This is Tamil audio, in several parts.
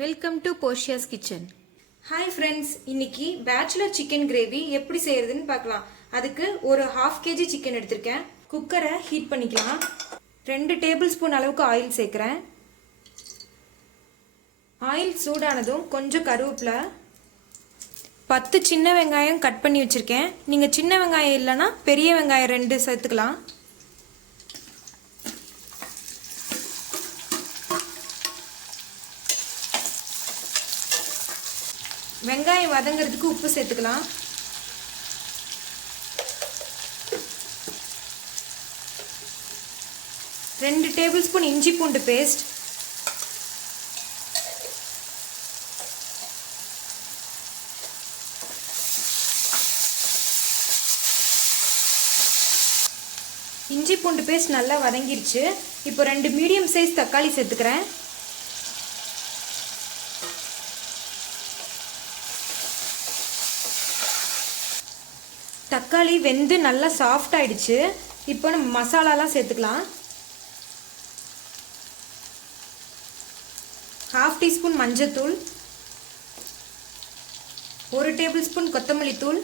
Welcome to Portia's kitchen. Hi friends, இன்னைக்கு பேச்சுலர் சிக்கன் கிரேவி எப்படி செய்யறதுன்னு பார்க்கலாம். அதுக்கு ஒரு 1/2 kg சிக்கன் எடுத்திருக்கேன். குக்கரை ஹீட் பண்ணிக்கலாம். 2 டேபிள் ஸ்பூன் அளவுக்கு ஆயில் சேர்க்குறேன். ஆயில் சூடானதும் கொஞ்சம் கருவேப்பிலை, 10 சின்ன வெங்காயம் கட் பண்ணி வச்சுருக்கேன். நீங்கள் சின்ன வெங்காயம் இல்லைன்னா பெரிய வெங்காயம் 2 சேர்த்துக்கலாம். வெங்காயம் வதங்கிறதுக்கு உப்பு சேர்த்துக்கலாம். ரெண்டு டேபிள் ஸ்பூன் இஞ்சி பூண்டு பேஸ்ட், இஞ்சி பூண்டு பேஸ்ட் நல்லா வதங்கிருச்சு. இப்போ 2 மீடியம் சைஸ் தக்காளி சேர்த்துக்கிறேன். தக்காளி வெந்து நல்லா சாஃப்ட் ஆயிடுச்சு. இப்போ நம்ம மசாலாலாம் சேர்த்துக்கலாம். 1/2 டீஸ்பூன் மஞ்சள்தூள், 1 டேபிள் ஸ்பூன் கொத்தமல்லி தூள்,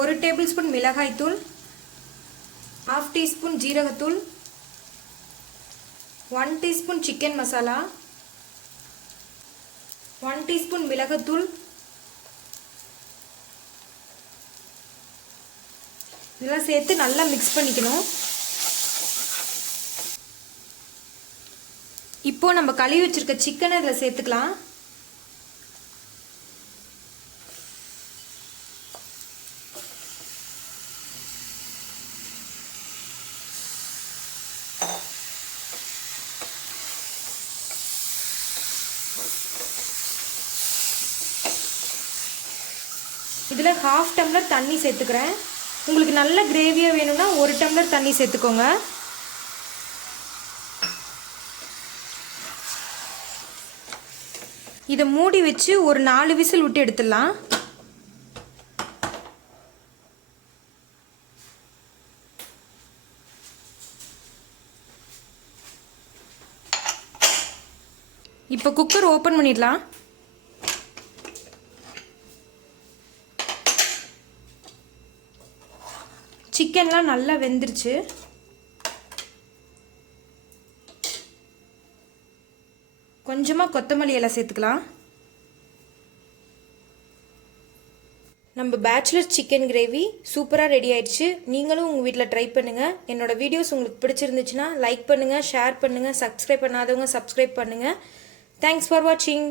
1 டேபிள் ஸ்பூன் மிளகாய் தூள், 1/2 டீஸ்பூன் ஜீரகத்தூள், 1 டீஸ்பூன் சிக்கன் மசாலா, 1 டீஸ்பூன் மிளகுத்தூள். இதெல்லாம் சேர்த்து நல்லா மிக்ஸ் பண்ணிக்கணும். இப்போ நம்ம கழுவி வச்சிருக்க சிக்கனை இதில் சேர்த்துக்கலாம். இதில் 1/2 டம்ளர் தண்ணி சேர்த்துக்கிறேன். உங்களுக்கு நல்ல கிரேவியாக வேணும்னா 1 டம்ளர் தண்ணி சேர்த்துக்கோங்க. இதை மூடி வச்சு ஒரு 4 விசில் விட்டு எடுத்துடலாம். இப்போ குக்கர் ஓப்பன் பண்ணிடலாம். சிக்கன்லாம் நல்லா வெந்துருச்சு. கொஞ்சமாக கொத்தமல்லி இலை சேர்த்துக்கலாம். நம்ம பேச்சுலர் சிக்கன் கிரேவி சூப்பராக ரெடி ஆயிடுச்சு. நீங்களும் உங்கள் வீட்டில் ட்ரை பண்ணுங்கள். என்னோட வீடியோஸ் உங்களுக்கு பிடிச்சிருந்துச்சுன்னா லைக் பண்ணுங்கள், ஷேர் பண்ணுங்கள், சப்ஸ்கிரைப் பண்ணாதவங்க சப்ஸ்கிரைப் பண்ணுங்கள். தேங்க்ஸ் ஃபார் வாட்சிங்.